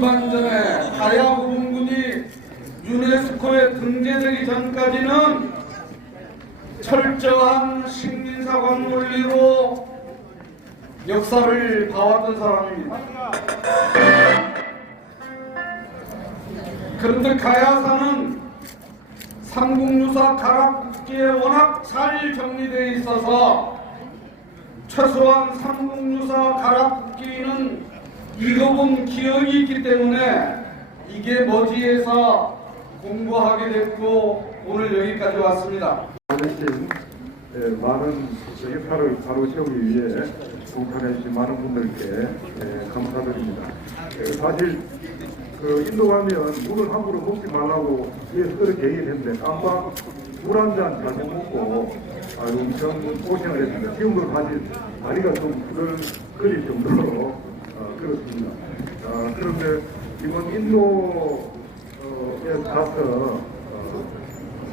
반 전에 가야부분군이 유네스코에 등재되기 전까지는 철저한 식민사관 원리로 역사를 봐왔던 사람입니다. 그런데 가야사는 삼국유사 가락국기에 워낙 잘 정리되어 있어서 최소한 삼국유사 가락국기는 읽어본 기억이 있기 때문에 이게 뭐지해서 공부하게 됐고 오늘 여기까지 왔습니다. 많은 역사를 바로 세우기 위해 동참해 주신 많은 분들께 감사드립니다. 사실 인도 가면 물을 함부로 먹지 말라고 위에서 그렇게 얘기했는데 깜빡 물 한 잔 잘못 먹고 엄청 고생을 했습니다. 지금도 사실 다리가 좀 그릴 정도로 그렇습니다. 그런데 이번 인도에 가서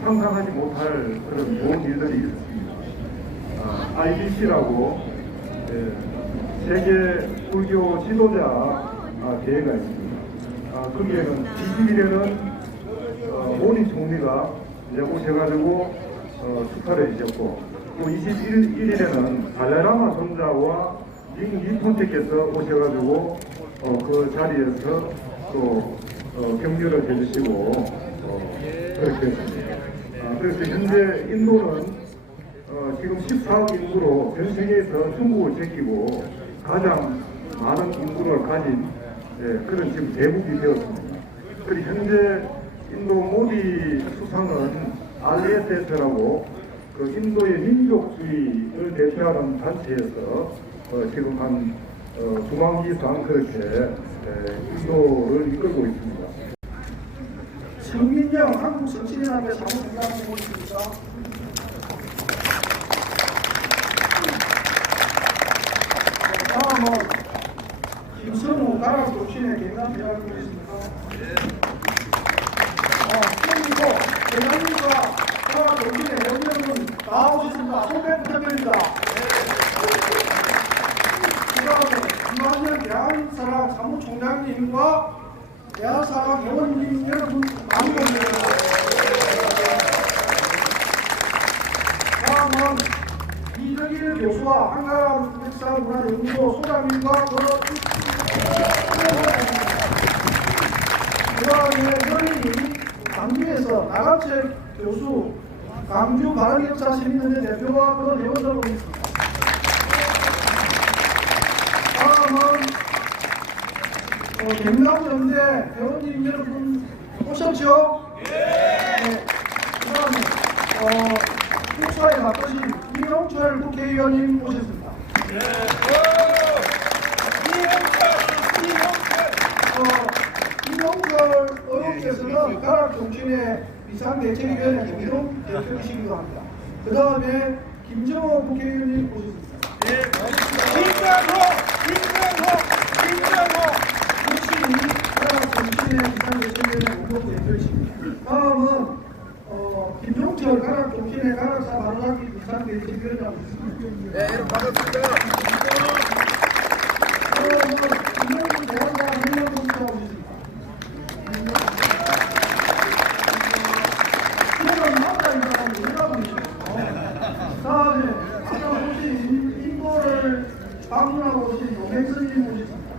상상하지 못할 그런 좋은 일들이 있었습니다. IBC라고 세계 불교 지도자 대회가 있습니다. 거기에는 21일에는 모니 총리가 이제 오셔가지고 축하를 해주셨고, 또 21일에는 달라이라마 선자와 링폰체께서 오셔가지고 그 자리에서 또 격려를 해주시고 그렇게 했습니다. 그래서 현재 인도는 지금 14억 인구로 전 세계에서 중국을 제끼고 가장 많은 인구를 가진 그런 지금 대국이 되었습니다. 그리고 현재 인도 모디 수상은 RSS라고 그 인도의 민족주의를 대표하는 단체에서 지금 한 중앙 이상 그렇게 인도를 이끌고 있습니다. 성민영 한국정치인한테 사무총장님 모십니다. 다음은 김선우 가락도신의 경남대학 모십니다. 그리고 대장님과 가락도신의 원장님 나오셨습니다. 소개 부탁드립니다. 그 다음에 김만현 대한사랑 사무총장님과 대한사랑 회원님 여러분 감사합니다. 다음은 이덕일 교수와 한가람 역사문화연구소 소장님과 그 다음에 여인이 강주에서 나갑채 교수 강주 바른역사시민연대 대표와 그 회원들 오겠습니다. 다음은 경남연대 회원님 여러분 오셨죠? 네. 그 다음에 국사에 바쁘신 이영철 국회의원님 오셨습니다. 이영철 의원께서는 가락정치인의 비상대책위원회 공동 대표이시기도 합니다. 그 다음에 김정호 국회의원님 오셨습니다. 가락정치인의 비상대책위원회 공동 대표이십니다. 다음은 김용철 가락정치인의 가락사 바로잡기 비상대책위원장 오셨습니다. 네, 반갑습니다. 다음은 김용철 대한사 민영공사 오셨습니다. 다음에 아까 오신 인도를 방문하고 오신 노백선님 모셨습니다.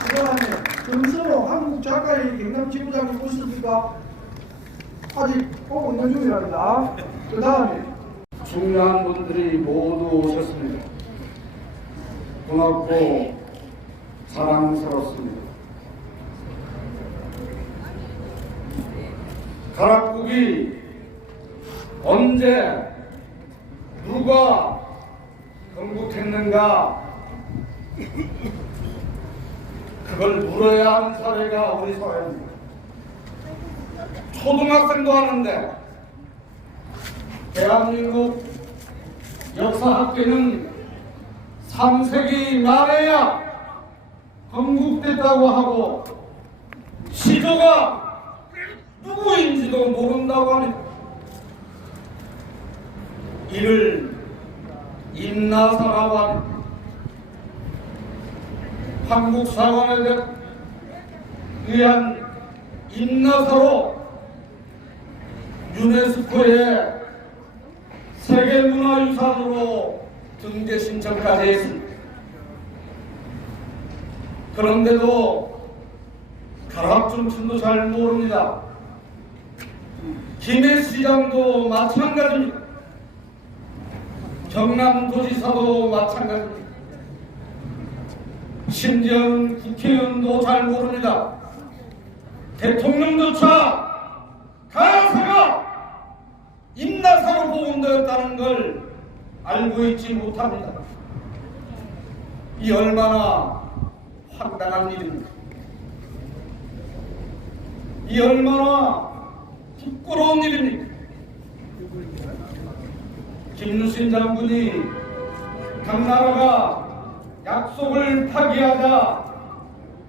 그 다음에 정선호 한국작가의 경남지부장님 오셨습니까? 아직 오고 있는 중이랍니다. 그 다음에 중요한 분들이 모두 오셨습니다. 고맙고 사랑스럽습니다. 가락국이 언제 누가 건국했는가 그걸 물어야 하는 사회가 우리 사회입니다. 초등학생도 하는데 대한민국 역사학계는 3세기 말에야 건국됐다고 하고 시조가 누구인지도 모른다고 합니다. 이를 임나사라고 합니다. 한국 사관에 의한 임나사로 유네스코에 세계문화유산으로 등재 신청까지 했습니다. 그런데도 가락중천도 잘 모릅니다. 김해시장도 마찬가지입니다. 경남도지사도 마찬가지입니다. 심지어 국회의원도 잘 모릅니다. 대통령조차 가야사가 임나사로 보존되었다는 걸 알고 있지 못합니다. 이 얼마나 황당한 일입니까? 이 얼마나 부끄러운 일입니까? 김유신 장군이 당나라가 약속을 파기하자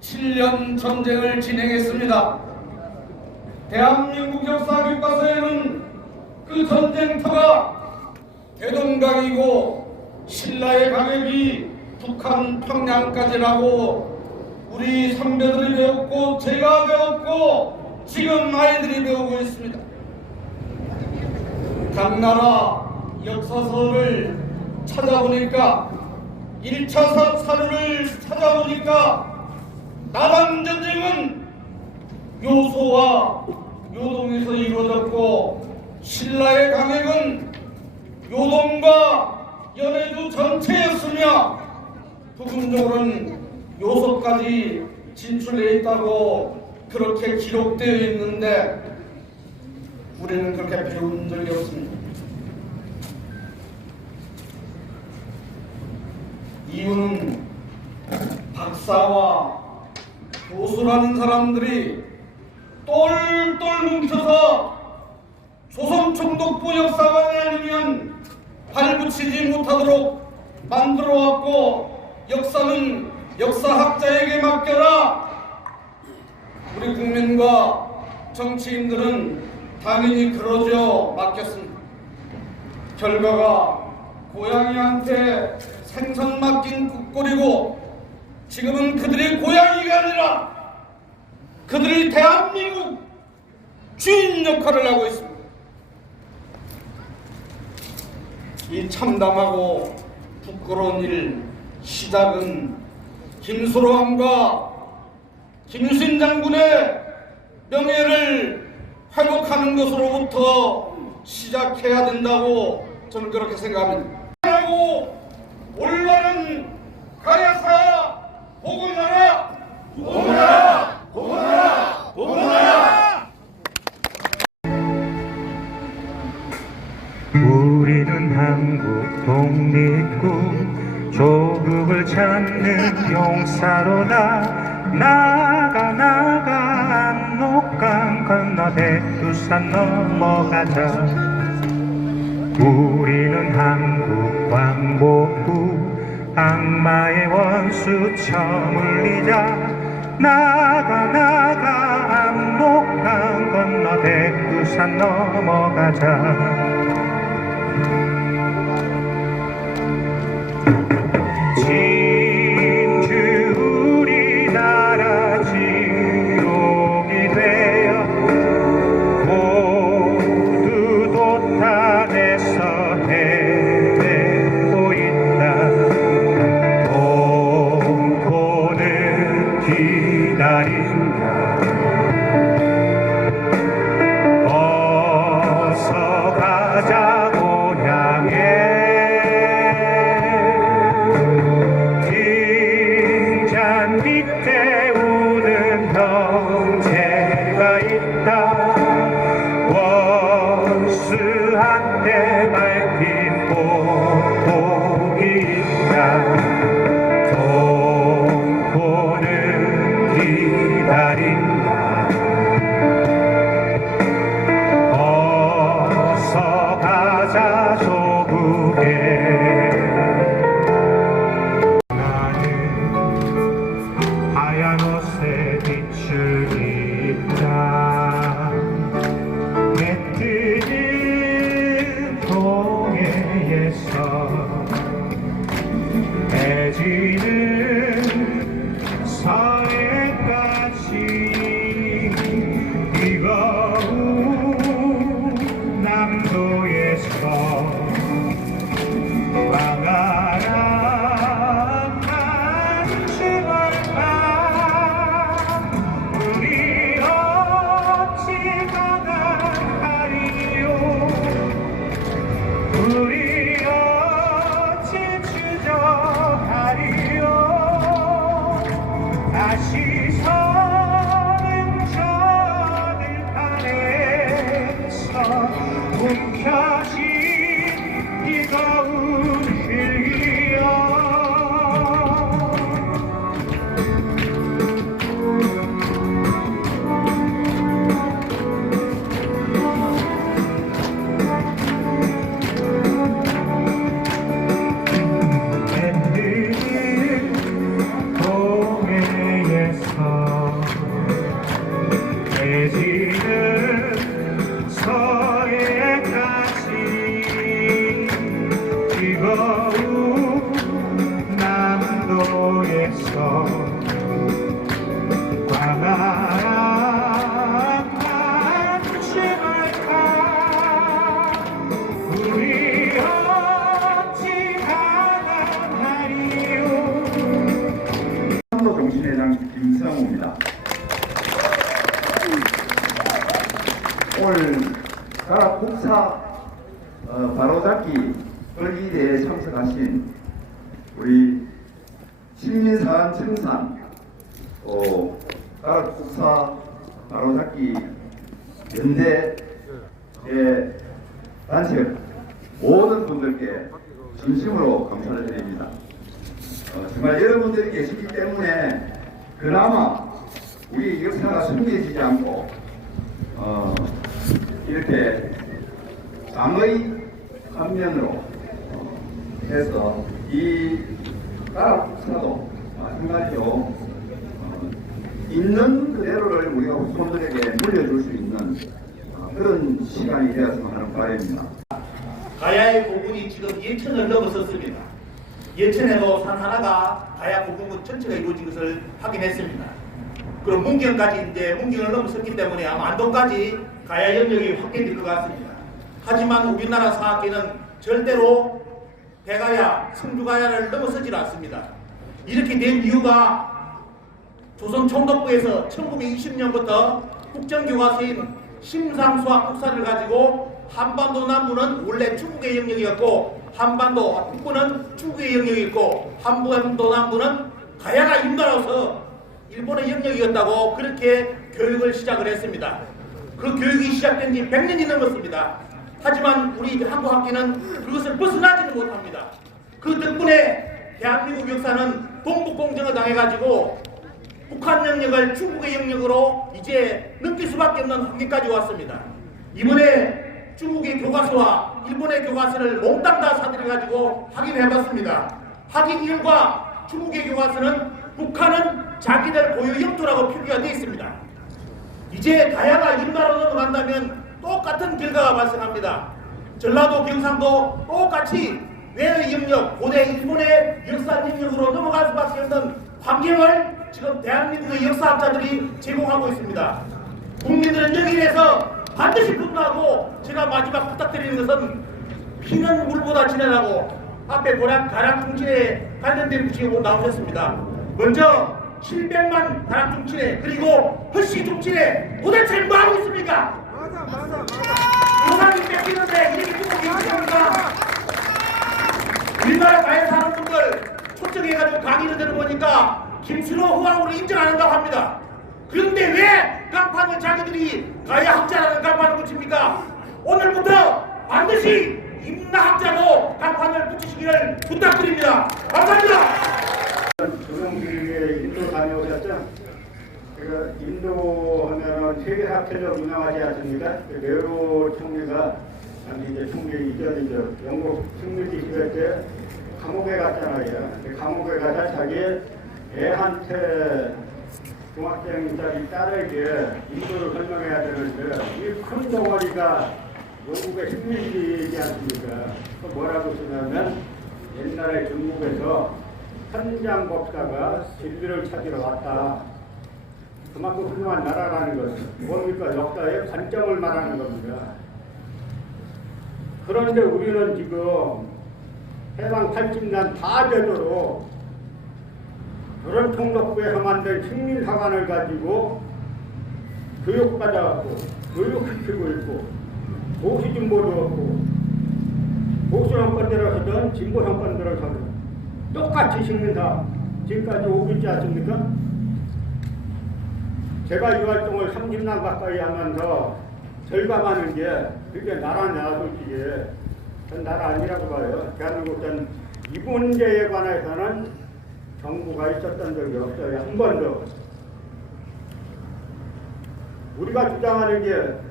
7년 전쟁을 진행했습니다. 대한민국 역사 교과서에는 그 전쟁터가 대동강이고 신라의 강역이 북한 평양까지라고 우리 선배들이 배웠고 제가 배웠고 지금 아이들이 배우고 있습니다. 당나라 역사서를 찾아보니까 1차 사료를 찾아보니까 나방전쟁은 요소와 요동에서 이루어졌고 신라의 강역은 요동과 연해주 전체였으며 부분적으로는 요소까지 진출해 있다고 그렇게 기록되어 있는데 우리는 그렇게 배운 적이 없습니다. 이유는 박사와 교수라는 사람들이 똘똘 뭉쳐서 조선총독부 역사관에 아니면 발붙이지 못하도록 만들어왔고 역사는 역사학자에게 맡겨라. 우리 국민과 정치인들은 당연히 그러죠. 맡겼습니다. 결과가 고양이한테 생선 맡긴 국골이고 지금은 그들이 고양이가 아니라 그들이 대한민국 주인 역할을 하고 있습니다. 이 참담하고 부끄러운 일 시작은 김수로함과 김유신 장군의 명예를 회복하는 것으로부터 시작해야 된다고 저는 그렇게 생각합니다. 하고 올바른 가야사 복원하라! 복원하라! 복원하라! 복원하라! 우리는 한국 독립국 조국을 찾는 용사로다. 나가 압록강 건너 백두산 넘어가자. 우리는 한국 왕복국 악마의 원수 처물리자. 나가 압록강 건너 백두산 넘어가자. 진주 우리나라 지옥이 되어 모두 도탄에서 헤매고 있다. 동포는 기다린다. 어서 가자 고향 고도에서 광활한 생활가 우리 어찌 가난하리요. 정신회장 김성우입니다. 오늘 가락 국사 바로잡기 벌기대에 참석하신 우리 식민사관 청산 가락 국사 바로잡기 연대의 단체 모든 분들께 진심으로 감사를 드립니다. 정말 여러분들이 계시기 때문에 그나마 우리 역사가 숨겨지지 않고 이렇게 장의 한면으로 해서 이 가락국사도 마찬가지로 있는 그대로를 우리가 후손들에게 물려줄 수 있는 그런 시간이 되었으면 하는 바람입니다. 가야의 고군이 지금 예천을 넘어섰습니다. 예천에도 산 하나가 가야 고군군 전체가 이루어진 것을 확인했습니다. 그럼 문경까지 이제 문경을 넘어섰기 때문에 아마 안동까지 가야 영역이 확대될 것 같습니다. 하지만 우리나라 사학계는 절대로 대가야, 성주가야를 넘어서질 않습니다. 이렇게 된 이유가 조선 총독부에서 1920년부터 국정교과서인 심상수학 국사를 가지고 한반도 남부는 원래 중국의 영역이었고 한반도 북부는 중국의 영역이었고 한반도 남부는 가야가 인도로서 일본의 영역이었다고 그렇게 교육을 시작을 했습니다. 그 교육이 시작된 지 100년이 넘었습니다. 하지만 우리 한국 학계는 그것을 벗어나지는 못합니다. 그 덕분에 대한민국 역사는 동북공정을 당해가지고 북한 영역을 중국의 영역으로 이제 넘길 수밖에 없는 한계까지 왔습니다. 이번에 중국의 교과서와 일본의 교과서를 몽땅 다 사들여가지고 확인해봤습니다. 확인 결과 중국의 교과서는 북한은 자기들 고유 영토라고 표기가 되어 있습니다. 이제 가야가 인도로 넘어간다면 똑같은 결과가 발생합니다. 전라도, 경상도 똑같이 외의 영역, 고대 일본의 역사 영역으로 넘어갈 수밖에 없는 환경을 지금 대한민국의 역사학자들이 제공하고 있습니다. 국민들은 여기에서 반드시 분노하고 제가 마지막 부탁드리는 것은 피는 물보다 진하라고 앞에 가락 중진에 관련된 부시고 나오셨습니다. 먼저 700만 가락 중진에 그리고 허씨 중진에 도대체 뭐 하고 있습니까? 조상이 뺏기는데 이렇게 중국이 있습니까? 우리나라 가야 사는 분들 초청해가지고 강의를 들어보니까 김순호 후왕으로 인정 안 한다고 합니다. 그런데 왜 간판을 자기들이 가야 학자라는 간판을 붙입니까? 오늘부터 반드시 임나학자로 간판을 붙이시기를 부탁드립니다. 감사합니다. 조성길에 인도 다녀오셨죠? 그 인도 하면은 세계 학회적 유명하지 않습니까? 네로 총리가 아니 이제 총리 이전이죠. 영국 식민지 시대 때 감옥에 갔잖아요. 감옥에 가서 자기 애한테 중학생짜리 딸에게 인도를 설명해야 되는데 이 큰 덩어리가 영국의 식민지이지 않습니까? 뭐라고 쓰냐면 옛날에 중국에서 현장 법사가 진리를 찾으러 왔다. 그만큼 훌륭한 나라라는 것은 뭡니까? 역사의 관점을 말하는 겁니다. 그런데 우리는 지금 해방 80년 다 되도록 그런 총독부에서 만든 식민사관을 가지고 교육받아갖고 교육시키고 있고 보수진보도 없고 보수 정권대로 하든 진보 정권대로 하든 똑같이 식민사 지금까지 오고 있지 않습니까? 제가 이 활동을 30년 가까이 하면서 절감하는 게 그게 나라냐 솔직히 전 나라 아니라고 봐요. 대한민국은 이 문제에 관해서는 정부가 있었던 적이 없어요. 한 번도. 우리가 주장하는 게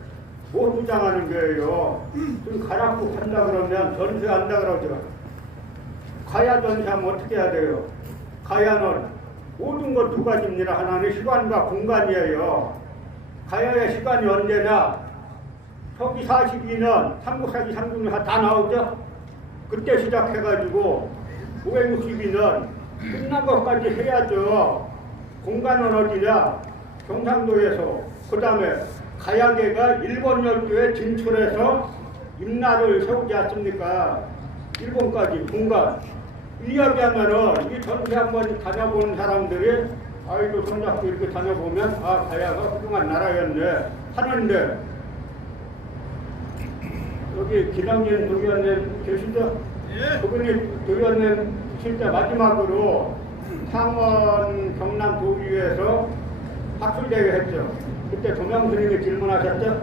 뭐 주장하는 거예요? 좀 가락국 한다 그러면 전세한다 그러죠. 가야 전세하면 어떻게 해야 돼요? 가야는 모든 것 두 가지입니다. 하나는 시간과 공간이에요. 가야의 시간이 언제냐? 서기 42년, 삼국사기 3국사 다 나오죠? 그때 시작해가지고 562년 끝난 것까지 해야죠. 공간은 어디냐? 경상도에서. 그 다음에 가야계가 일본 열도에 진출해서 임나를 세우지 않습니까? 일본까지 공간. 이야기하면은 이 전세 한번 다녀본 사람들이 아이도 손잡고 이렇게 다녀보면 아 가야가 훌륭한 나라였네 하는데 여기 김영진 도의원님 계시죠? 그분이 도의원님 진짜 마지막으로 창원 경남도의회에서 학술대회 했죠. 그때 조명스님이 질문하셨죠.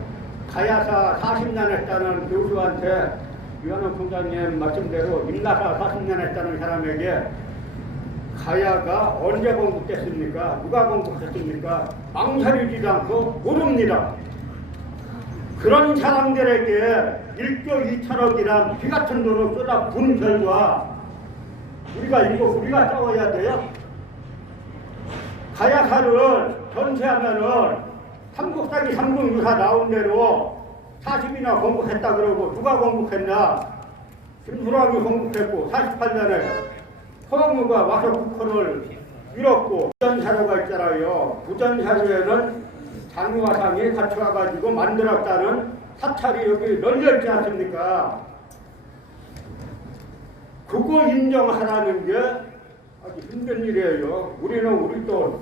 가야사 40년 했다는 교수한테 유한원 총장님 말씀대로 임나사 40년 했다는 사람에게 가야가 언제 건국됐습니까? 누가 건국했습니까? 망설이지도 않고 모릅니다. 그런 사람들에게 1조 2천억이란 피 같은 돈을 쏟아 부은 결과 우리가 싸워야 돼요. 가야사를 전세하면은 삼국사기 삼국유사 나온 대로 40이나 건국했다 그러고 누가 건국했나? 김수락이 건국했고 48년에 허영무가 와서 국호를 잃었고 부전사료가 있잖아요. 부전사료에는 장유화상이 같이 와가지고 만들었다는 사찰이 여기 널려있지 않습니까? 그거 인정하라는 게 아주 힘든 일이에요. 우리는 우리 돈,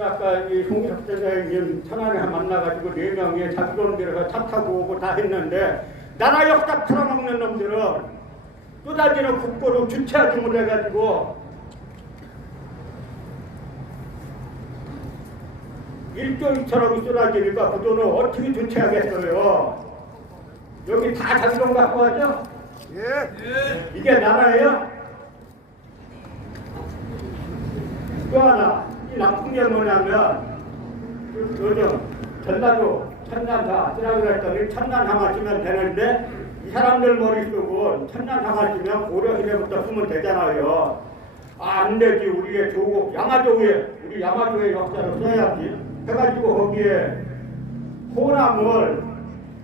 아까 이 송석 선생님 천안에 만나가지고 4명이 자기 돈 들여서 차 타고 오고 다 했는데 나라 역사 풀어먹는 놈들은 쏟아지는 국고로 주체하지 못해가지고 1조 2천억이 쏟아지니까 그 돈을 어떻게 주체하겠어요? 여기 다 자기 돈 갖고 왔죠? 예. 이게 나라예요? 또 하나, 이 나쁜 게 뭐냐면 요즘 전라도 천난사 쓰라고 했더니 천난사만 쓰면 되는데 이 사람들 머릿속은 천난사만 쓰면 고려시대부터 쓰면 되잖아요. 아, 안 되지. 우리의 조국 양아조의 우리 양아조의 역사를 써야지 해가지고 거기에 호남을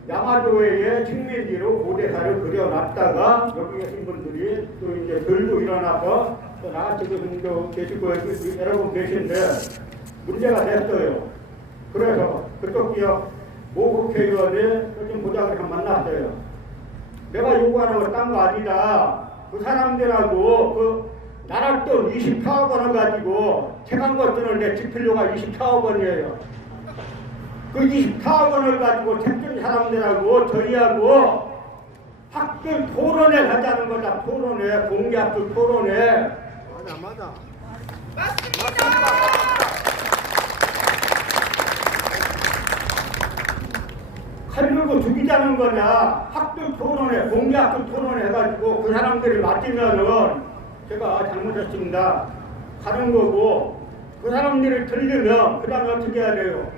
양아조의 식민지로 고대사를 그려놨다가 여기 계신 분들이 또 이제 들고 일어나서 또 나한테도 계시고 여러분 계신데 문제가 됐어요. 그래서 그쪽 지역 모 국회의원이 요즘 보좌관을 만났어요. 내가 요구하는 건 딴 거 아니다. 그 사람들하고 그 나랏돈 24억 원을 가지고 체감거돈을 내칠 필요가 24억 원이에요. 그 24억 원을 가지고 책준 사람들하고 저희하고 학교 토론회 하자는 거다. 토론회, 공개학교 토론회. 맞아. 칼 들고 죽이자는 거냐. 학교 토론회, 공개학교 토론회 해가지고 그 사람들이 맞으면은 제가 잘못했습니다 가는 거고 그 사람들이 들리면 그 다음에 어떻게 해야 돼요?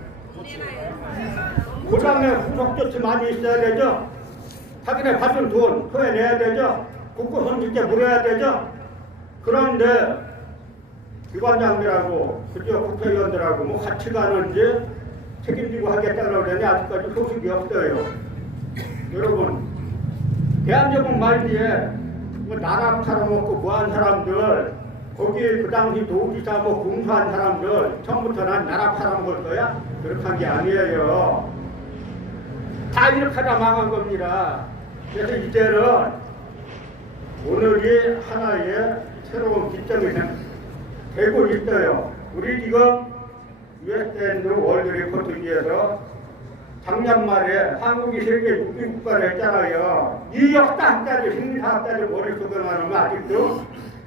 그 다음에 후속조치 많이 있어야 되죠? 자기네 받은 돈 토해내야 되죠? 국고손실제 물어야 되죠? 그런데 기관장들하고 그쪽 국회의원들하고 뭐 같이 가는지 책임지고 하겠다고 그러니 아직까지 소식이 없어요. 여러분, 대한민국 말기에 뭐 나라 팔아먹고 뭐한 사람들, 거기 그 당시 도지사 뭐 군수한 사람들 처음부터 난 나라 팔아먹을 거야? 그렇게 한 게 아니에요. 다 이렇게 하다 망한 겁니다. 그래서 이제는 오늘이 하나의 새로운 기점이 되고 있어요. 우리 지금 USN 월드 리포트기에서 작년 말에 한국이 세계 6위 국가를 했잖아요. 이 역사학자들, 식민사학자들 머릿속에 나오면 아직도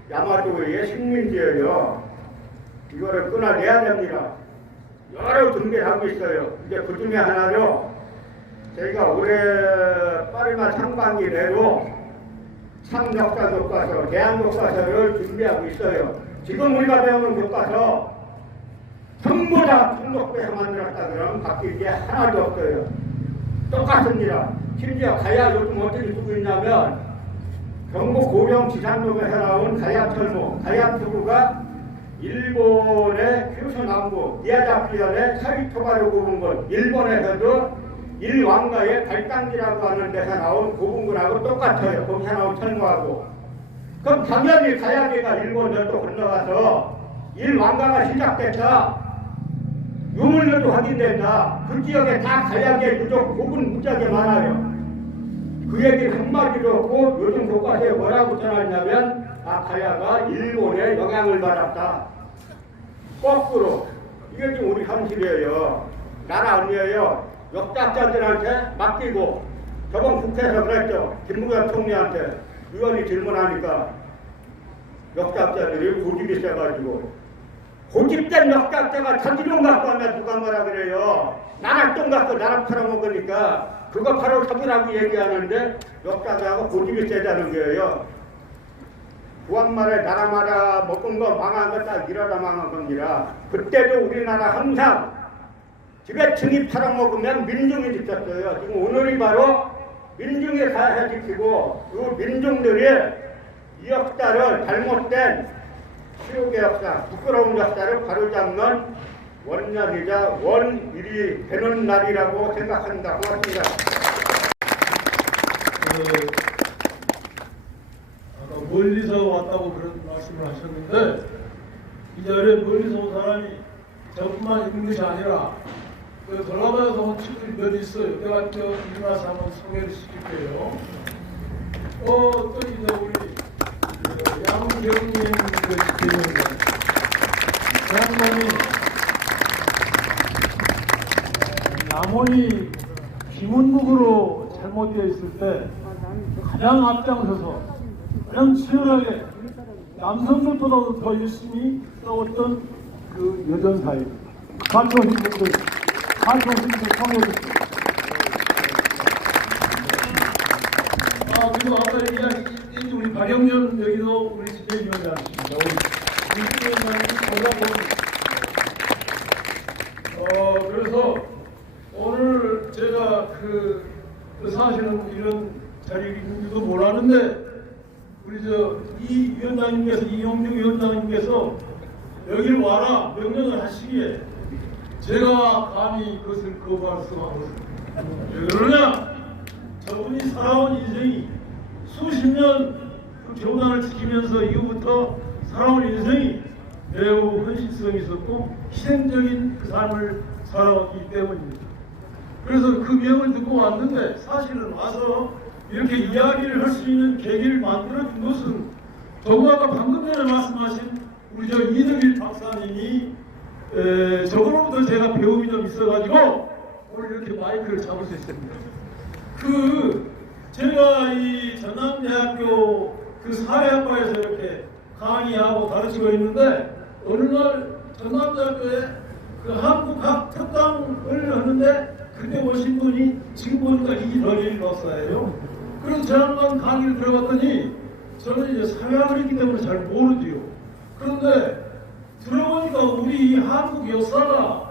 야마도의 식민지예요. 이거를 끊어내야 됩니다. 여러 준비를 하고 있어요. 이제 그 중에 하나로 저희가 올해 파리마 상반기 내로 상역사 교과서, 대한 교과서를 준비하고 있어요. 지금 우리가 배우는 교과서 전부 다 등록부에서 만들었다 그러면 바뀔 게 하나도 없어요. 똑같습니다. 심지어 가야 요즘 어떻게 쓰고 있냐면 경북 고령 지산동에서 나온 가야철모, 가야투구가 일본의 규슈 남부 미야자키현의 사이토바를 굽은 것, 일본에서도 일왕가의 발당지라고 하는 데서 나온 고분군하고 똑같아요. 거기서 나온 철모하고. 그럼 당연히 가야계가 일본으로 건너가서 일왕가가 시작됐다. 유물로도 확인된다. 그 지역에 다 가야계 유족 부분 무지하게 많아요. 그 얘기를 한마디도 없고 요즘 교과서에 뭐라고 전하냐면 가야가 일본의 영향을 받았다. 거꾸로 이게 지금 우리 현실이에요. 나라 아니에요. 역사학자들한테 맡기고 저번 국회에서 그랬죠. 김무겸 총리한테 의원이 질문하니까 역사학자들이 고집이 세가지고 고집된 역사학자가 자기 돈 갖고 하면 누가 뭐라 그래요. 나라 돈 갖고 나라 팔아먹으니까 그거 바로 섭이라고 얘기하는데 역사가하고 고집이 세다는 거예요. 구한말에 나라 말아 먹은 거 망한 거 딱 이러다 망한 겁니다. 그때도 우리나라 항상 지배층이 팔아먹으면 민중이 지켰어요. 지금 오늘이 바로 민중이 가야 지키고 그 민중들이 이 역사를 잘못된 치욕의 역사, 부끄러운 역사를 바로잡는 원날이자 원일이 되는 날이라고 생각한다고 합니다. 아까 멀리서 왔다고 그런 말씀을 하셨는데 이 자리에 멀리서 온 사람이 저뿐만 있는 것이 아니라 그 전라도에서 온 친구들이 몇 있어요. 내가 이 말씀 한번 소개를 시킬게요. 또 이제 우리 양경님 계시는데 양반이 남원이 비문국으로 잘못되어 있을 때 가장 앞장서서 가장 치열하게 남성들보다도 더 열심히 싸웠던 그 여전사입니다. 가초신분들 성호들. 그리고 아까 얘기한 우리 박영년 여기도 우리 집회위원장이십니다. 우리 집회위원장이 그래서 오늘 제가 사실은 이런 자리에 있는지도 몰랐는데 우리 이 위원장님께서 이용중 위원장님께서 여기를 와라 명령을 하시기에 제가 감히 그것을 거부할 수가 없습니다. 왜 그러냐? 저분이 살아온 인생이 수십 년 그 교단을 지키면서 이후부터 살아온 인생이 매우 헌신성이 있었고 희생적인 그 삶을 살아왔기 때문입니다. 그래서 그 명을 듣고 왔는데 사실은 와서 이렇게 이야기를 할 수 있는 계기를 만들어준 것은 정말 아까 방금 전에 말씀하신 우리 이덕일 박사님이 저거로부터 제가 배움이 좀 있어가지고 오늘 이렇게 마이크를 잡을 수 있습니다. 제가 이 전남대학교 그 사회학과에서 이렇게 강의하고 가르치고 있는데 어느 날 전남대학교에 그 한국학 특강을 하는데 그때 오신 분이 지금 보니까 이덕일 박사예요. 그래서 저한번 강의를 들어봤더니 저는 이제 사회학을 했기 때문에 잘 모르지요. 그런데 들어보니까 우리 한국 역사가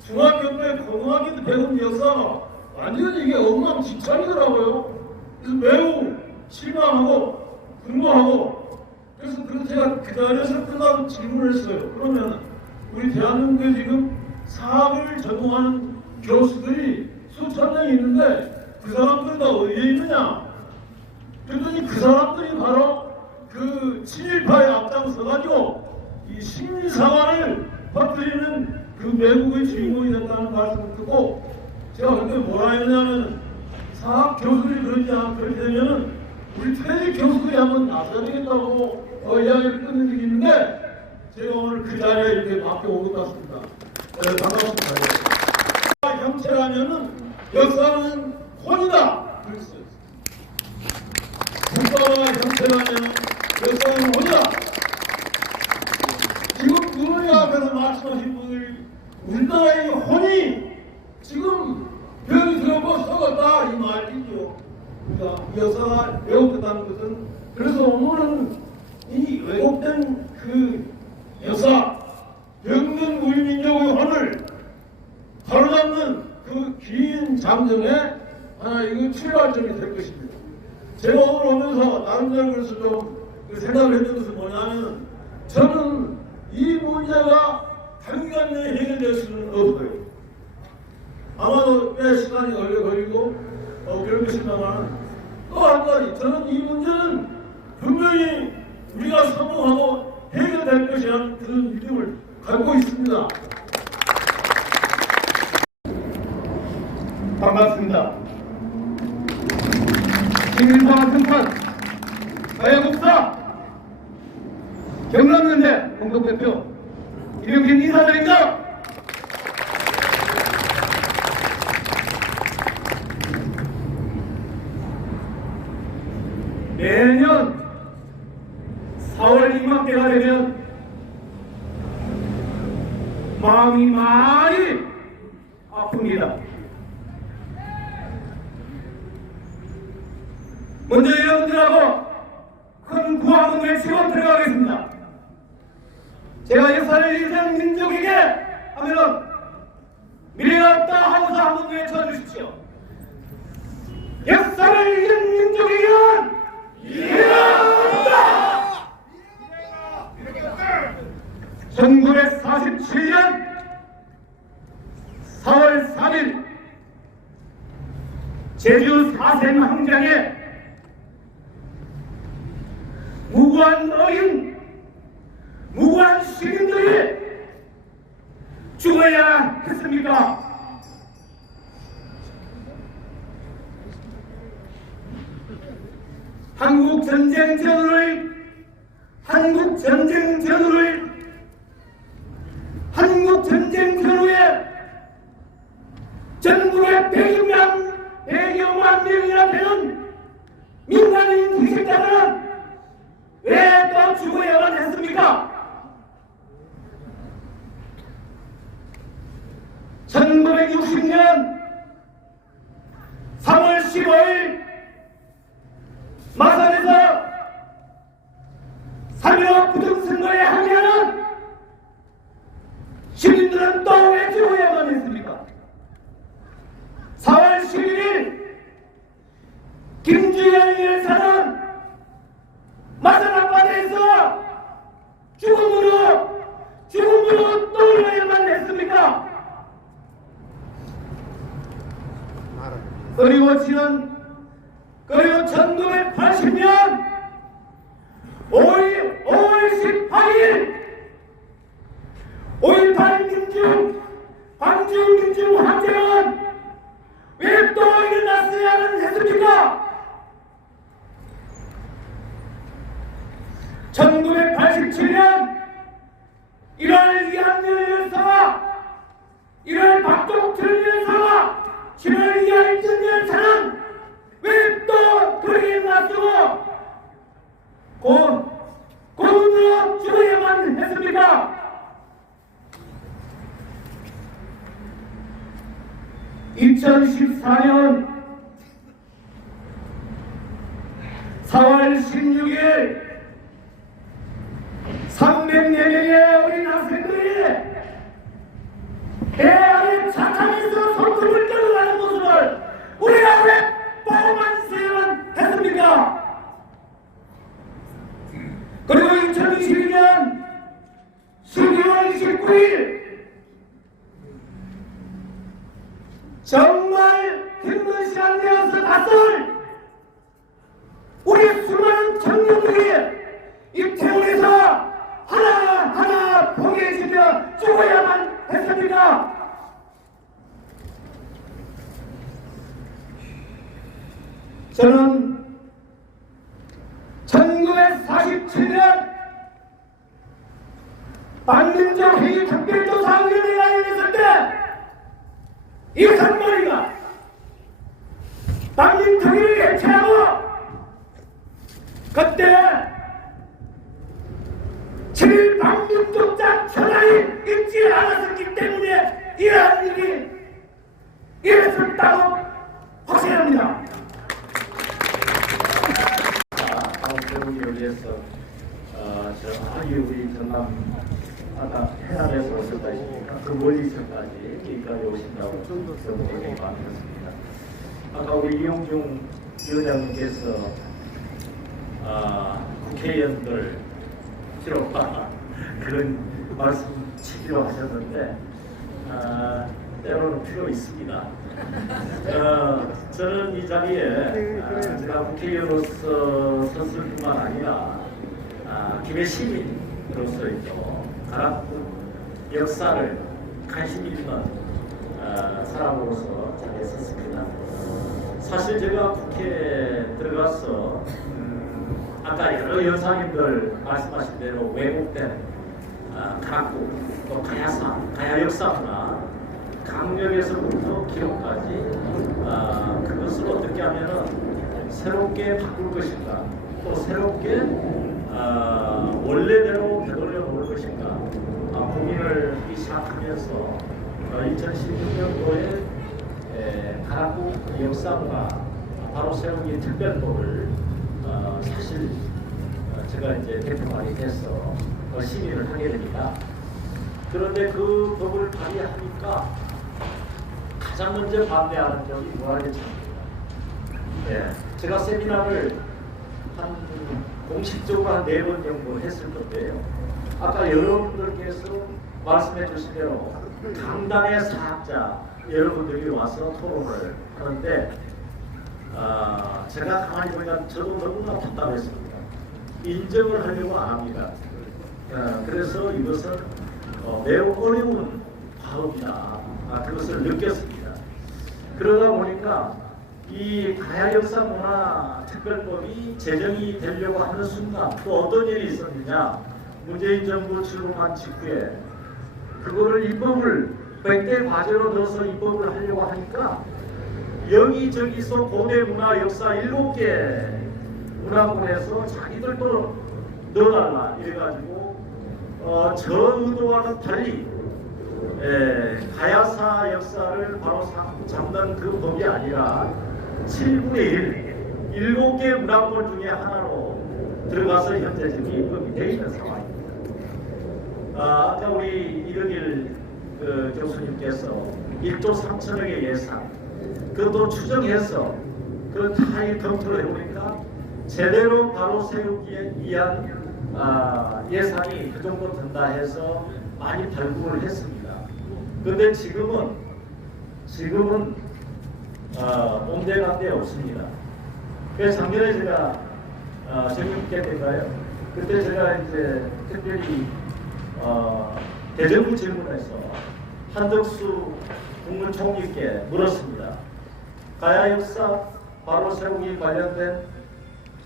중학교 때 고등학교 때 배운 역사가 완전히 이게 엉망진창이더라고요. 그래서 매우 실망하고 분노하고 그래서 제가 그 자리에서 끝나고 질문을 했어요. 그러면 우리 대한민국에 지금 사학을 전공하는 교수들이 수천 명이 있는데 그 사람들이 다 어디에 있느냐? 그랬더니 그 사람들이 바로 그 친일파에 앞장서가지고 이 식민사관을 퍼뜨리는 그 매국의 주인공이 됐다는 말씀을 듣고 제가 그때 뭐라 했냐면 사학 교수들이 그렇게 되면은 우리 퇴직 교수들이 한번 나서야 되겠다고 이야기를 끊는 적이 있는데 제가 오늘 그 자리에 이렇게 맡겨온 것 같습니다. 네, 반갑습니다. 형체라면은 역사는 혼이다. 그랬어요. 국가와 형체라면 역사는 혼이다. 지금 누누이 앞에서 말씀하신 분들 우리나라의 혼이 지금 병이 들어서 썩었다 이 말이죠. 그러니까 역사가 왜곡됐다는 것은 그래서 오늘은 이 왜곡된 그 역사 병든 우리 민족의 혼을 바로잡는 그 긴 장정에 하나 이거 출발점이 될 것입니다. 제가 오늘 오면서 나름대로 그래서 좀 생각을 했던 것은 뭐냐면 저는 이 문제가 단기간 내에 해결될 수는 없어요. 아마도 꽤 시간이 걸리고 그럴 것입니다만 또 한 가지 저는 이 문제는 분명히 우리가 성공하고 해결될 것이라는 그런 믿음을 갖고 있습니다. 반갑습니다. 시민사와 등판 가야국사 경남연대 공동대표 이병진 이사장입니다. 매년 4월 이맘때가 되면 마음이 많이 아픕니다. 먼저 여러분들하고 큰 구호를 외치고 들어가겠습니다. 제가 역사를 잃은 민족에게 하면은 미래가 없다 하고서 한번 외쳐주십시오. 역사를 잃은 민족에게는 미래가 없다! 1947년 4월 3일 제주 사생 항장에 무고한 시민들이 죽어야 했습니까? 한국 전쟁 전후에 전국의 100여만 명이나 되는 민간인 희생자들은 왜 또 죽어야만 했습니까? 1960년 3월 15일 마산에서 3.15 부정선거에 항의하는 시민들은 또 왜 죽어야만 했습니까? 4월 11일 김주현 열사는 마산 앞바다에서 죽음으로 떠올라야만 했습니까? 그리고 1980년 5월 18일 5.18 광주 민중 항쟁은 왜 또 일어났어야만 했습니까? 1987년 1월 이한열 열사와 1월 박종철 열사와 7월 이하일전 열사는 왜 또 그렇게 놔두고 고문으로 죽어야만 했습니까? 2014년 4월 16일 304명의 어린 학생들이 배 안에 착함에서 손톱을 떨어가는 모습을 우리가 왜 보고만 있어야만 했습니까? 그리고 2022년 12월 29일 정말 힘든 시간 되어서 낯설 우리 수많은 청년들이 이태원에서 하나하나 포기해지며 죽어야만 했습니다. 저는 1947년 반민족 회의 특별조사위원회가 열렸을 때 이상머리가 반민특위를 해체하고 그때 7.1 반민족자 천하에 있지 않았었기 때문에 이러한 일이 일어났다고 확신합니다. 다음 배우기를 위해서 저기 우리 전남 해남에서 오셨다 하십니까? 그 멀리서까지 여기까지 오신다고 저도 고생 많으셨습니다. 아까 우리 이용중 위원장님께서 국회의원들 필요한 그런 말씀 치기로 하셨는데 때로는 필요 있습니다. 저는 이 자리에 제가 국회의원으로서 섰을 뿐만 아니라 김해 시민으로서도 가락국 역사를 관심 있는 사람으로서 자리에 섰습니다. 사실 제가 국회에 들어가서 아까 여러 연사님들 말씀하신 대로 왜곡된 가락국, 또 가야사, 가야 역사나 강력에서부터 기록까지 그것을 어떻게 하면은 새롭게 바꿀 것인가, 또 새롭게 원래대로 되돌려 놓을 것인가 고민을 하기 시작하면서 2016년도에 가락국 역사문화 바로 세우기 특별법을 사실 제가 이제 대표 발의해서 심의를 하게 됩니다. 그런데 그 법을 발의하니까 가장 먼저 반대하는 점이 문화재청입니다. 제가 세미나를 공식적으로 한 4번 정도 했을 건데요. 아까 여러분들께서 말씀해 주신 대로 강단의 사학자 여러분들이 와서 토론을 하는데 제가 가만히 보니까 저도 너무나 답답했습니다. 인정을 하려고 안 합니다. 그래서 이것은 매우 어려운 과업이다. 그것을 느꼈습니다. 그러다 보니까 이 가야역사문화특별법이 제정이 되려고 하는 순간 또 어떤 일이 있었느냐, 문재인 정부 출범한 직후에 그거를 입법을 100대 과제로 넣어서 입법을 하려고 하니까 여기저기서 고대 문화 역사 7개 문화권에서 자기들도 넣어달라 이래가지고 저 의도와는 달리 가야사 역사를 바로 잡는 그 법이 아니라 7분의 1, 7개 문화권 중에 하나로 들어가서 현재 지금 입법이 되어 있는 상황입니다. 아까 우리 이덕일 교수님께서 1조 3천억의 예산 그것도 추정해서 그 다 검토를 해보니까 제대로 바로 세우기에 위한 예산이 그 정도 든다 해서 많이 발굴을 했습니다. 그런데 지금은 온데간데 없습니다. 그래서 작년에 제가 정립계 때인가요? 그때 제가 이제 특별히 대정부 질문에서 한덕수 국무총리께 물었습니다. 가야 역사 바로 세우기 관련된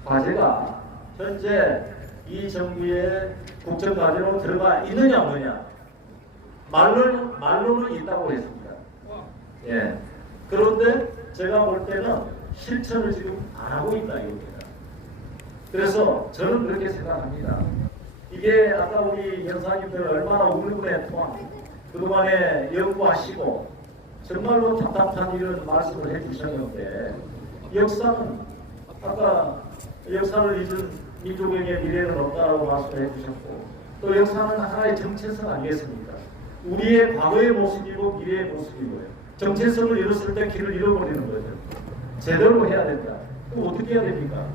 과제가 현재 이 정부의 국정과제로 들어가 있느냐 없느냐 말로는 있다고 했습니다. 그런데 제가 볼 때는 실천을 지금 안 하고 있다 이겁니다. 그래서 저는 그렇게 생각합니다. 이게 아까 우리 연사님들 얼마나 우물분에 통한 그동안에 연구하시고 정말로 답답한 이런 말씀을 해주셨는데 역사는 아까 역사를 잊은 민족에게 미래는 없다라고 말씀을 해주셨고 또 역사는 하나의 정체성 아니겠습니까? 우리의 과거의 모습이고 미래의 모습이고요. 정체성을 잃었을 때 길을 잃어버리는 거죠. 제대로 해야 된다. 그럼 어떻게 해야 됩니까?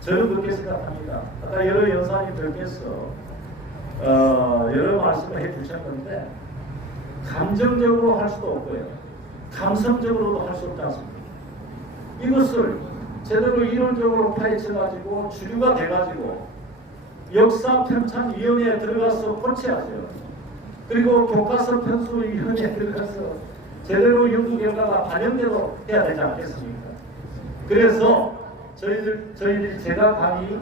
저는 그렇게 생각합니다. 아까 여러 연사님들께서 여러 말씀을 해주셨는데 감정적으로 할 수도 없고요. 감성적으로도 할 수 없지 않습니까? 이것을 제대로 이론적으로 파헤쳐가지고 주류가 돼가지고 역사편찬위원회에 들어가서 고쳐야죠. 그리고 교과서 편수위원회에 들어가서 제대로 연구 결과가 반영대로 해야 되지 않겠습니까? 그래서 저희들이 제가 감히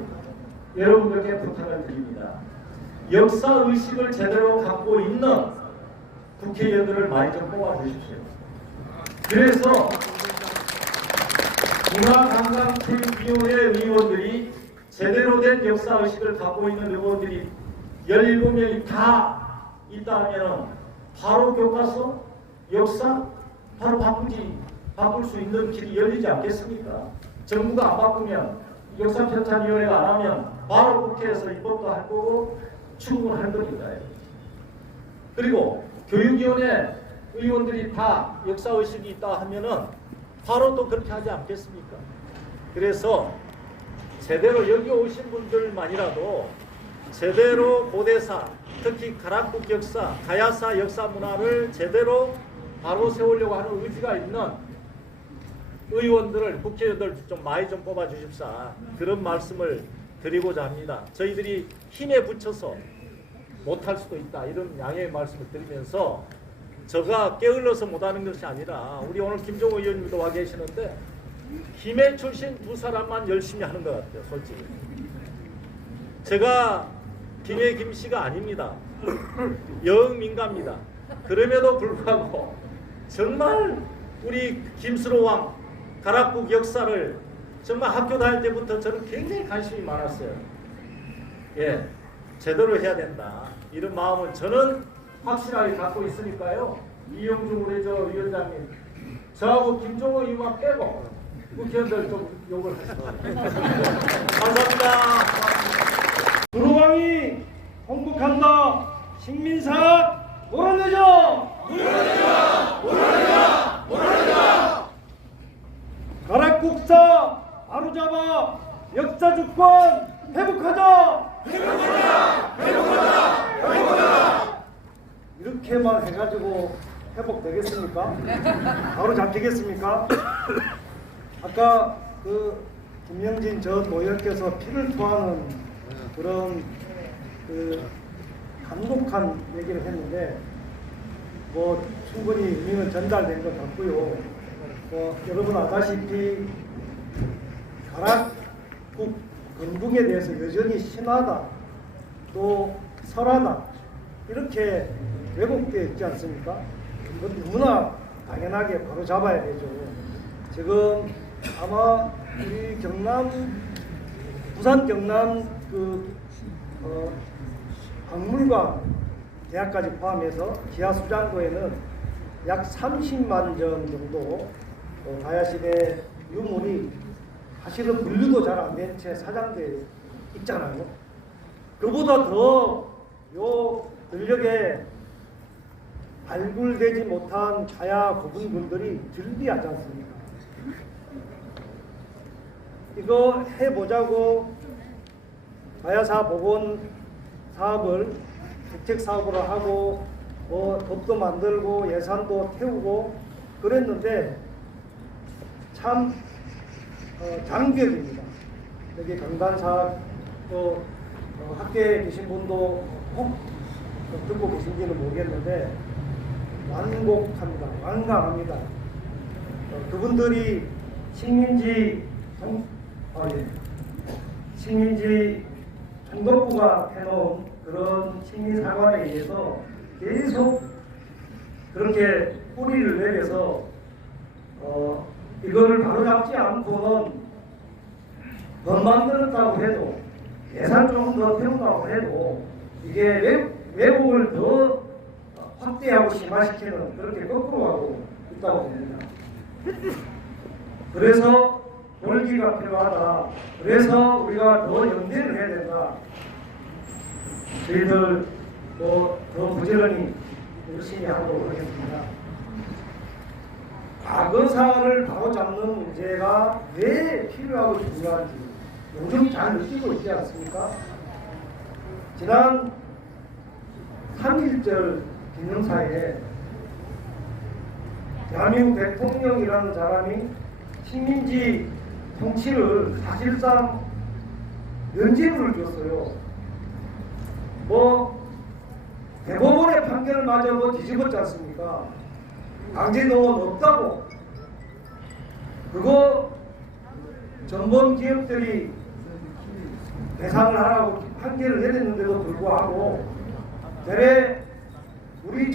여러분들께 부탁을 드립니다. 역사의식을 제대로 갖고 있는 국회의원들을 많이 좀 뽑아주십시오. 그래서 문화관광체육위원회 의원들이 제대로 된 역사의식을 갖고 있는 의원들이 17명이 다 있다면 바로 교과서, 역사 바로 바꿀 수 있는 길이 열리지 않겠습니까? 정부가 안 바꾸면 역사편찬위원회가 안 하면 바로 국회에서 입법도 할 거고 충분할 거니까요. 그리고 교육위원회 의원들이 다 역사의식이 있다 하면은 바로 또 그렇게 하지 않겠습니까? 그래서 제대로 여기 오신 분들만이라도 제대로 고대사, 특히 가락국 역사, 가야사 역사 문화를 제대로 바로 세우려고 하는 의지가 있는 의원들을, 국회의원들 좀 많이 좀 뽑아 주십사, 그런 말씀을 드리고자 합니다. 저희들이 힘에 붙여서 못할 수도 있다, 이런 양해의 말씀을 드리면서, 제가 게을러서 못하는 것이 아니라 우리 오늘 김종호 의원님도 와 계시는데 김해 출신 두 사람만 열심히 하는 것 같아요. 솔직히 제가 김해 김씨가 아닙니다. 영민가입니다. 그럼에도 불구하고 정말 우리 김수로왕 가락국 역사를 정말 학교 다닐 때부터 저는 굉장히 관심이 많았어요. 예, 제대로 해야 된다, 이런 마음은 저는 확실하게 갖고 있으니까요. 이영주 우리 저 위원장님, 저하고 김종호 의원 빼고 국회의원들 좀 욕을 하시죠. 감사합니다. 수로왕이 hon국한다. 식민사 몰아내자. 가락국사 바로잡아 역사 주권 회복하자. 이렇게만 해가지고 회복되겠습니까? 바로 잡히겠습니까? 아까 그 김영진 전 의원께서 피를 토하는 그런 그 감독한 얘기를 했는데, 뭐 충분히 의미는 전달된 것 같고요. 여러분 아다시피 가락국 건국에 대해서 여전히 신화다, 또 설화다, 이렇게 왜곡되어 있지 않습니까? 이건 너무나 당연하게 바로 잡아야 되죠. 지금 아마 우리 부산 경남 박물관 대학까지 포함해서 지하 수장고에는 약 30만 점 정도 가야시대 유물이 사실은 분류도 잘 안 된 채 사장되어 있잖아요. 그보다 더 요 근력에 발굴되지 못한 가야 고분들이 즐비하지 않습니까? 이거 해보자고 가야사 복원 사업을 국책 사업으로 하고 뭐 법도 만들고 예산도 태우고 그랬는데 참 장벽입니다. 여기 강단사 또 학계에 계신 분도 꼭 듣고 계신지는 모르겠는데 완곡합니다. 완강합니다. 그분들이 식민지 총독부가 해놓은 그런 식민사관에 의해서 계속 그렇게 뿌리를 내려서 이거를 바로잡지 않고는 더 만들었다고 해도, 예산 조금 더 태운다고 해도 이게 왜곡을 더 확대하고 심화시키는, 그렇게 거꾸로 하고 있다고 봅니다. 그래서 돌기가 필요하다. 그래서 우리가 더 연대를 해야 된다. 저희들 더 부지런히 열심히 하도록 하겠습니다. 과거사를 바로잡는 문제가 왜 필요하고 중요한지 요즘 잘 느끼고 있지 않습니까? 지난 3.1절 기념사에 대한민국 대통령이라는 사람이 식민지 통치를 사실상 면죄부를 줬어요. 뭐 대법원의 판결을 맞아 뭐 뒤집었지 않습니까? 강제노원 없다고. 그거 전범 기업들이 배상을 하라고 판결을 내렸는데도 불구하고 되레 우리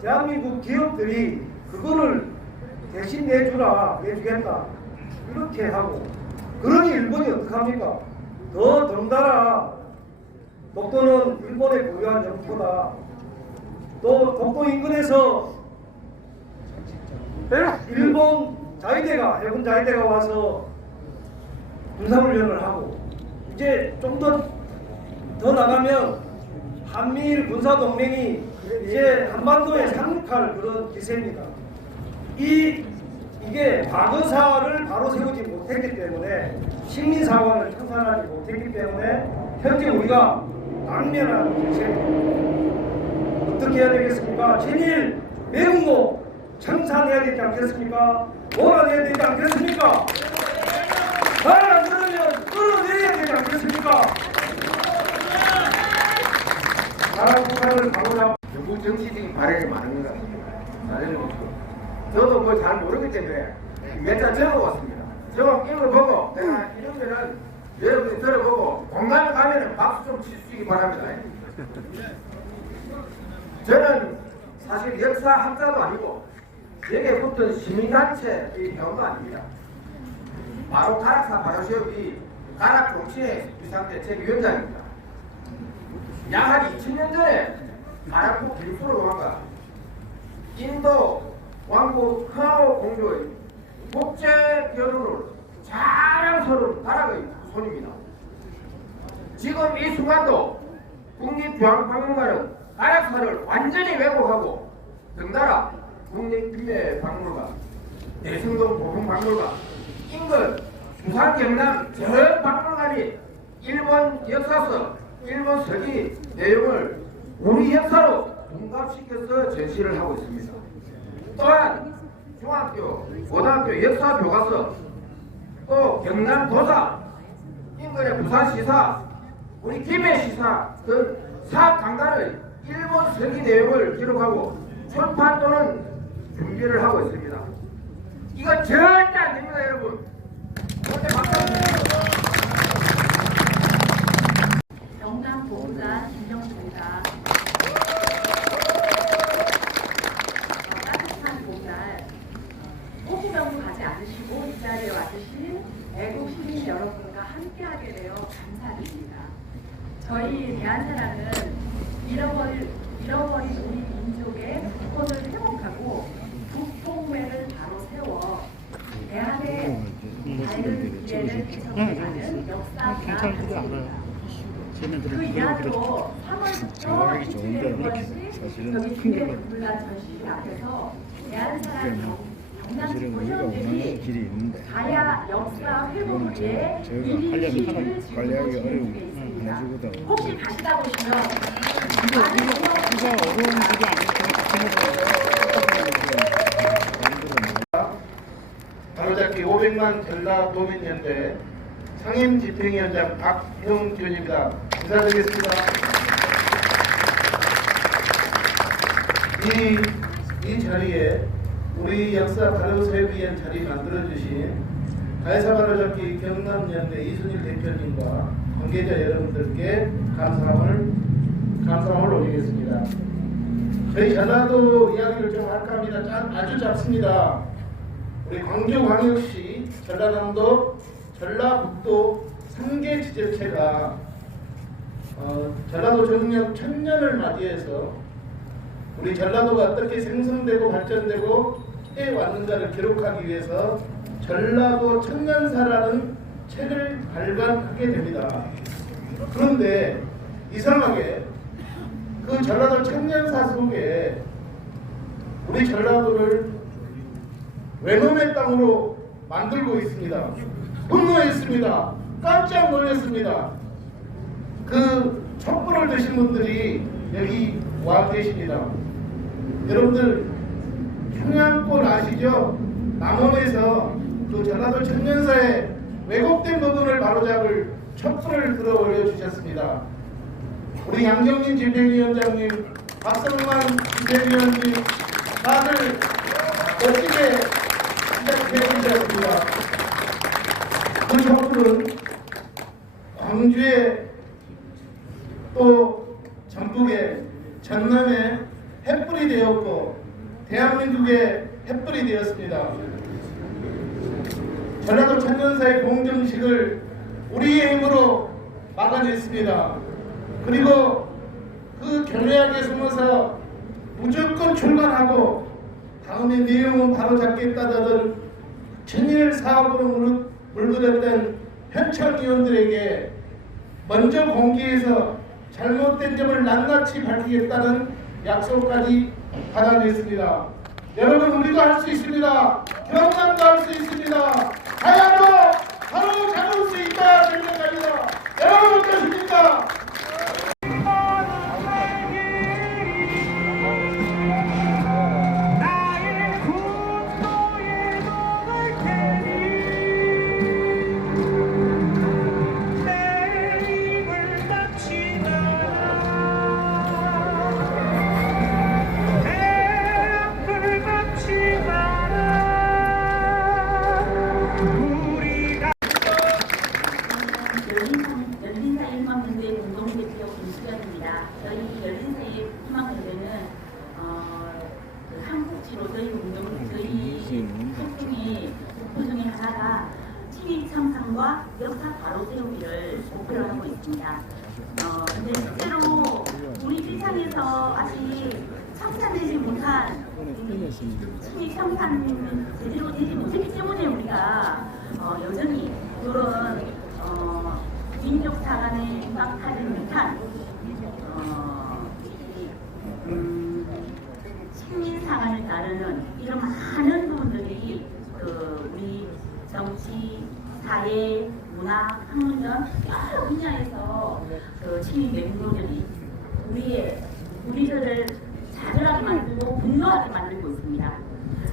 대한민국 기업들이 그거를 대신 내주겠다 이렇게 하고, 그러니 일본이 어떡합니까? 더 덩달아 독도는 일본의 고유한 영토다. 또 독도 인근에서 일본 자위대가, 해군 자위대가 와서 군사훈련을 하고, 이제 좀 더 나가면 한미일 군사동맹이 이제 한반도에 상륙할 그런 기세입니다. 이게 과거사를 바로 세우지 못했기 때문에, 식민사관을 청산하지 못했기 때문에 현재 우리가 당면한 기세입니다. 어떻게 해야 되겠습니까? 친일, 매운고, 청산해야 되지 않겠습니까? 몰아내야 되지 않겠습니까? 말 안 들으면 끌어내야 되지 않겠습니까? 나라국가를 바로잡 너무 정치적인 발언이 많은 것 같습니다. 저도 뭐 잘 모르기 때문에 몇 장 적어왔습니다. 제가 이걸 보고 내가 이런 거는 여러분이 들어보고 공감을 가면은 박수 좀 치시기 바랍니다. 저는 사실 역사학자도 아니고 여기에 붙은 시민단체의 회원도 아닙니다. 바로 가락사 바로시업이 가락 정치의 비상대책위원장입니다. 약 한 2000년 전에 가락국 길수로 왕과 인도 왕국 카오 공주의 국제 결혼을 자랑스러운 가락의 손입니다. 지금 이 순간도 국립중앙박물관은 가락사를 완전히 왜곡하고 등달아 국립기계박물관, 대승동 보훈박물관, 인근 부산 경남 전 박물관이 일본 역사서, 일본 서기 내용을 우리 역사로 융합시켜서 전시를 하고 있습니다. 또한 중학교, 고등학교 역사 교과서, 또 경남 도사, 인근의 부산시사, 우리 김해시사 등 사학 강단의 일본 서기 내용을 기록하고 출판 또는 준비를 하고 있습니다. 이거 절대 안 됩니다, 여러분. 영남 보호자 김영수입니다. 따뜻한 봄날 호구병도 가지 않으시고 이 자리에 와주신 애국 시민 여러분과 함께하게 되어 감사드립니다. 저희 대한사랑은 잃어버린 우리 민족의 국권을 회복하고 국통매를 바로 세워 대한의 밝은 미래를 비춰가는 역사가 되었습니다. 그 이야기로 3월부터 일주일에 한 번씩 여기 기회 불란 전시 앞에서 대한사랑 경남 소년들이 가야 역사 회복을 위해 미리 시위를 지도록 진행되어 있습니다. 혹시 가시다 보시면 바로잡기 500만 전라도민연대 상임집행위원장 박형준입니다. 인사드리겠습니다. 이 자리에 우리 역사 바로세우기 위한 자리 만들어주신 가해사 바로잡기 경남연대 이순일 대표님과 관계자 여러분들께 감사함을 올리겠습니다. 저희 전라도 이야기를 좀 할까 합니다. 아주 짧습니다. 우리 광주광역시, 전라남도, 전라북도 3개 지자체가 전라도 정년 1000년을 맞이해서 우리 전라도가 어떻게 생성되고 발전되고 해왔는가를 기록하기 위해서 전라도 천년사라는 책을 발간하게 됩니다. 그런데 이상하게 그 전라도 천년사 속에 우리 전라도를 외놈의 땅으로 만들고 있습니다. 분노했습니다. 깜짝 놀랐습니다. 그 촛불을 드신 분들이 여기 와 계십니다. 여러분들 평양권 아시죠? 남원에서 그 전라도 천년사의 왜곡된 부분을 바로잡을 촛불을 들어 올려주셨습니다. 우리 양경민 집행위원장님, 박성만 집행위원님 다들 멋지게 시작해주셨습니다. 그 촛불은 광주에 또 전북에 전남에 횃불이 되었고 대한민국의 횃불이 되었습니다. 전라도 천년사의 공정식을 우리의 힘으로 막아냈습니다. 그리고 그 결례하게 숨어서 무조건 출간하고 다음에 내용은 바로 잡겠다던 친일 사업으로 물들였던 현창위원들에게 먼저 공개해서 잘못된 점을 낱낱이 밝히겠다는 약속까지 받아냈습니다. 여러분, 우리도 할 수 있습니다. 경남도 할 수 있습니다. 가야도 바로 잡을 수 있다 생각합니다. 여러분 어떠십니까? 나의 문화, 역사 바로 세우기를 목표로 하고 있습니다. 근데 실제로 우리 시장에서 아직 청산되지 못한 이 청산 제대로 되지 못했기 때문에 우리가 여전히 그런 민족 사관에 입각하지 못한 식민 사관을 따르는 이런 많은 부분들이 우리 정치, 사회, 문화, 학문전 여러 분야에서 식민 매국노들이 우리들을 자결하게 만들고 분노하게 만들고 있습니다.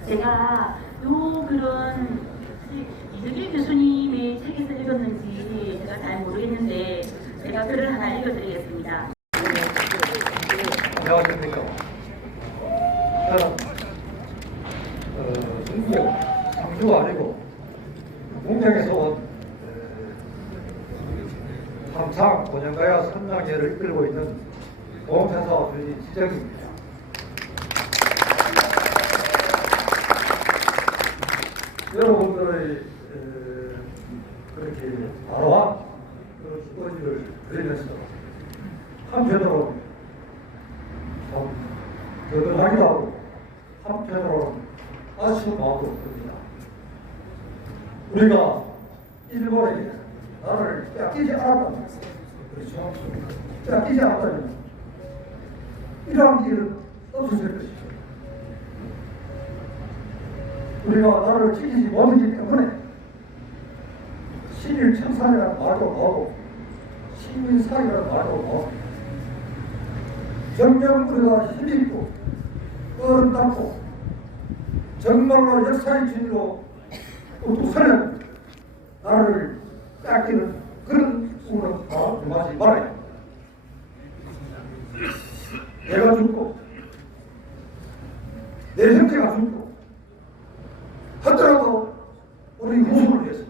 제가 요 글은 이두길 교수님의 책에서 읽었는지 제가 잘 모르겠는데 제가 글을 하나 읽어드리겠습니다. 안녕하십니까. 저는 중국 상주가 아니고 문경에서 온 삼창 본연가야 선장회를 이끌고 있는 보험사사 주지 지정입니다. 여러분들의 그렇게 바로한 주거지를 드리면서 한편으로 참 든든하기도 하고 한편으로는 아쉬운 마음도 듭니다. 우리가 일본에게 나를 뺏기지 않았다면, 그렇죠? 뺏기지 않았다면 이러한 일은 없었을 것이죠. 우리가 나를 지키지 못하기 때문에 신일 청산이라는 말도 나오고 식민사회라는 말도 나오고 정녕 우리가 힘있고 아름답고 정말로 역사의 진리로 우두서는 나를 뺏기는 그런 꿈을 하지 말아요. 내가 죽고 내 형제가 죽고 하더라도 우리 후손을 위해서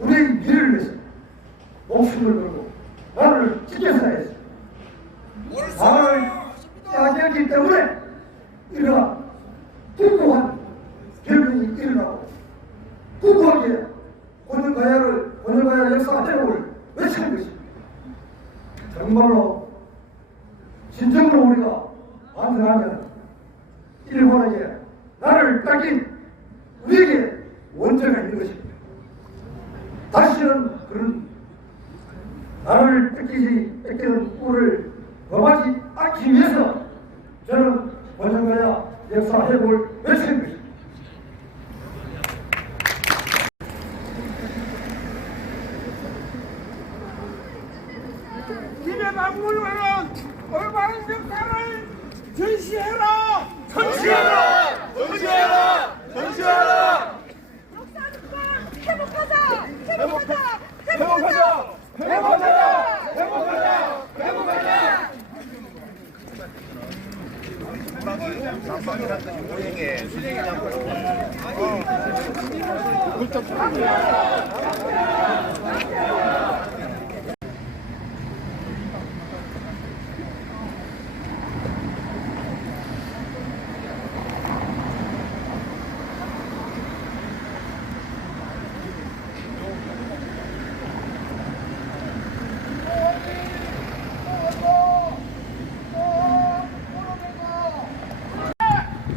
우리의 미래를 위해서 목숨을 걸고 나를 지켜서 해야지. 나를 빼앗겼기 때문에 이러한 뚱뚱한 결론이 일어나고 뚱뚱하게 오늘가야 역사 회복을 외치는 것입니다. 정말로 진정으로 우리가 반성하면 일본에게 나를 뺏긴 우리에게 원죄가 있는 것입니다. 다시는 그런 나를 뺏기는 꿀을 범하지 않기 위해서 저는 원정가야 역사 회복을 외치는 것입니다. 김해 박물관은 올바른 역사를 전시해라! 전시해라! 전시해라! 전시해라! 회복하자! 회복하자! 회복하자! 회복하자! 회복하자! 회복하자!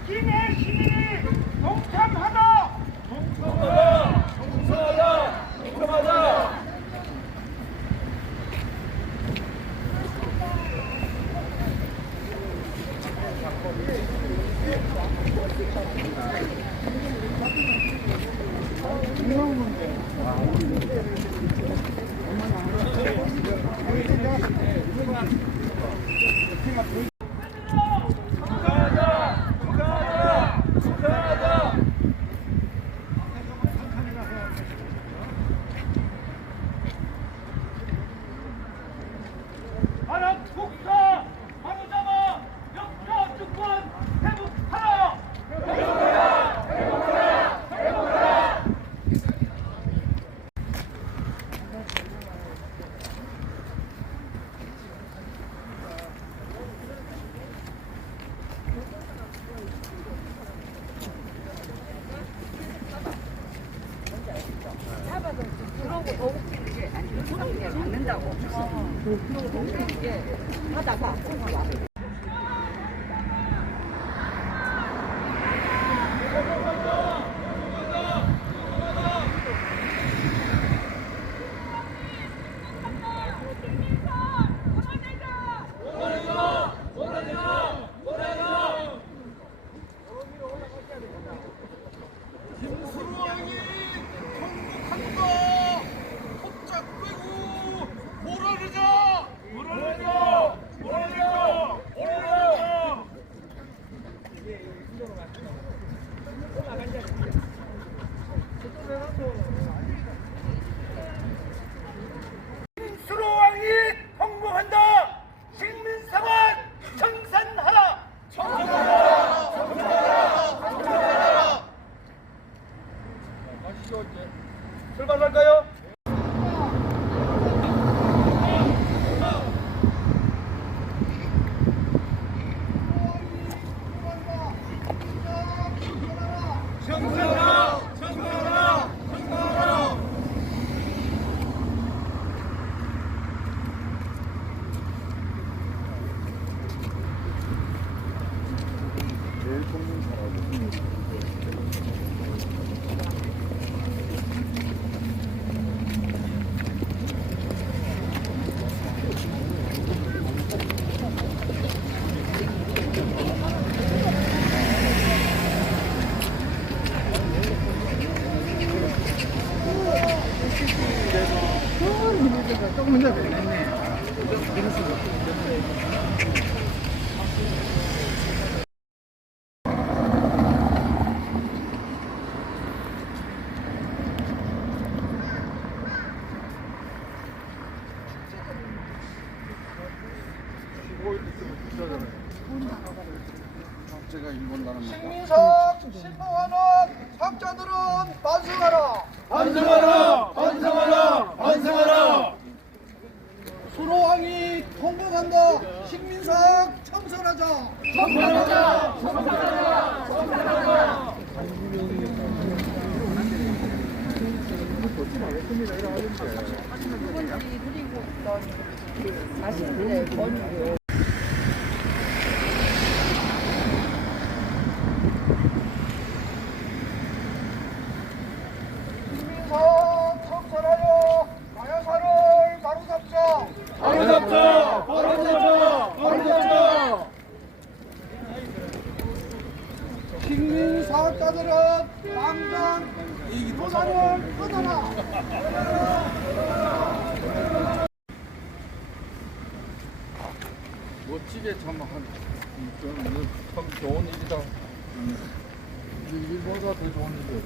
김해 시민이 동참하자! 동참하자! 동참하자! 동참하자! 바로 국가 바로잡아 역사 주권 회복하라! 회복하라! 회복하라! 회복하라! 김수로왕이 통곡한다. 식민사관 청산하라. 청산하라. 청산하라. 청산하라. 가시죠 이제. 출발할까요? 청산하라. 청산하라. 청산하라. 식민사 실패하는 학자들은 반성하라. 반성하라. 반성하라. 반성하라. 수로왕이 통곡한다. 식민사 청산하자. 청산하자. 청산하자. 청산하자. 식민사 청산하여 마야사를 바로잡자. 바로잡자. 바로잡자. 바로잡자. 식민사학자들은 당장 도사를 끊어라. 멋지게 참 좋은 일이다. 일보다 더 좋은 일이야.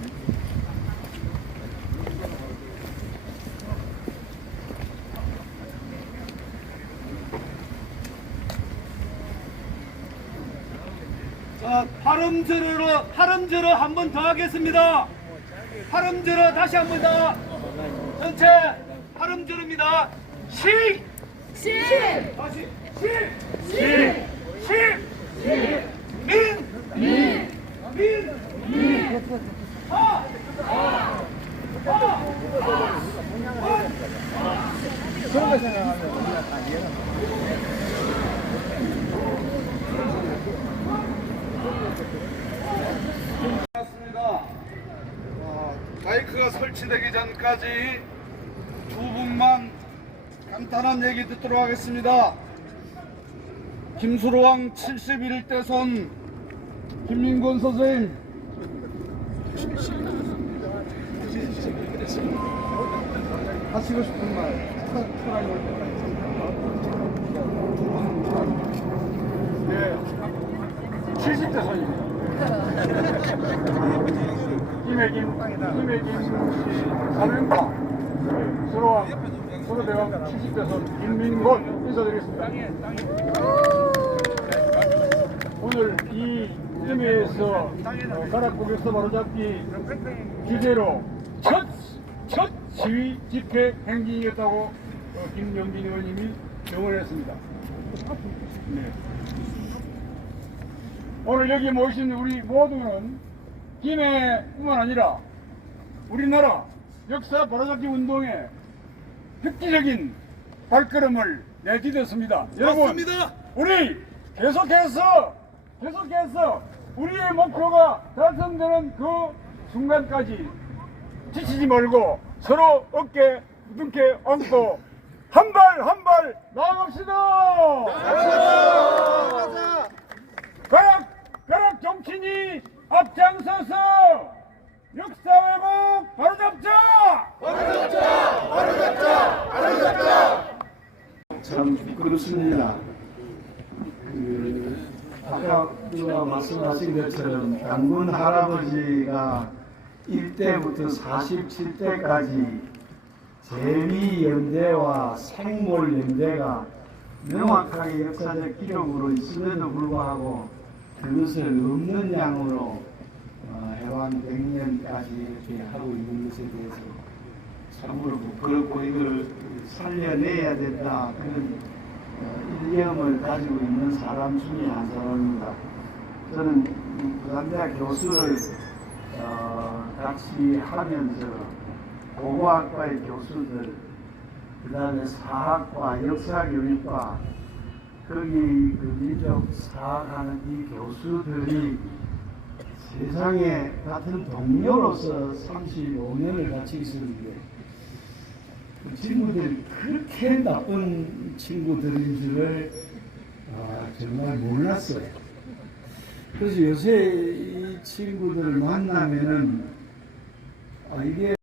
자, 파름즈르 한 번 더 하겠습니다. 파름즈르 다시 한 번 더. 전체 파름즈르입니다. 시! 다시 그런 거 생각하면 우리가 다 이해가 맞습니다. 마이크가 설치되기 전까지 두 분만 간단한 얘기 듣도록 하겠습니다. 김수로왕 71대 선 김민곤 선생님, 하시고 싶은 말. 네, 70대 선입니다. 김혜김 씨 사명과 수로대왕 70대 선 김민곤 인사드리겠습니다. 오늘 이 임회에서 가락국에서 바로잡기 주제로 첫 시위 집회 행진이었다고 김영진 의원님이 명언했습니다. 네. 오늘 여기 모이신 우리 모두는 김해뿐만 아니라 우리나라 역사 바로잡기 운동에 획기적인 발걸음을 내디뎠습니다. 여러분, 맞습니다. 우리 계속해서 우리의 목표가 달성되는 그 순간까지 지치지 말고 서로 어깨 부둥켜 안고 한 발 한 발 나아갑시다. 가락 정치인이 앞장서서 역사 왜곡 바로잡자. 참 부끄럽습니다. 아까 누가 말씀하신 것처럼 장군 할아버지가 1대부터 47대까지 재미연대와 생몰연대가 명확하게 역사적 기록으로 있음에도 불구하고 그것을 없는 양으로 해완 100년까지 이렇게 하고 있는 것에 대해서 참으로 부끄럽고 이걸 살려내야 된다, 그런 일념을 가지고 있는 사람 중에 한 사람입니다. 저는 부산대학 교수를 같이 하면서 고고학과의 교수들, 그 다음에 사학과, 역사교육과, 거기 그 민족 사학하는 이 교수들이 세상에 같은 동료로서 35년을 같이 있었는데 그 친구들이 그렇게 나쁜 친구들인 줄을 정말 몰랐어요. 그래서 요새 이 친구들을 만나면은 이게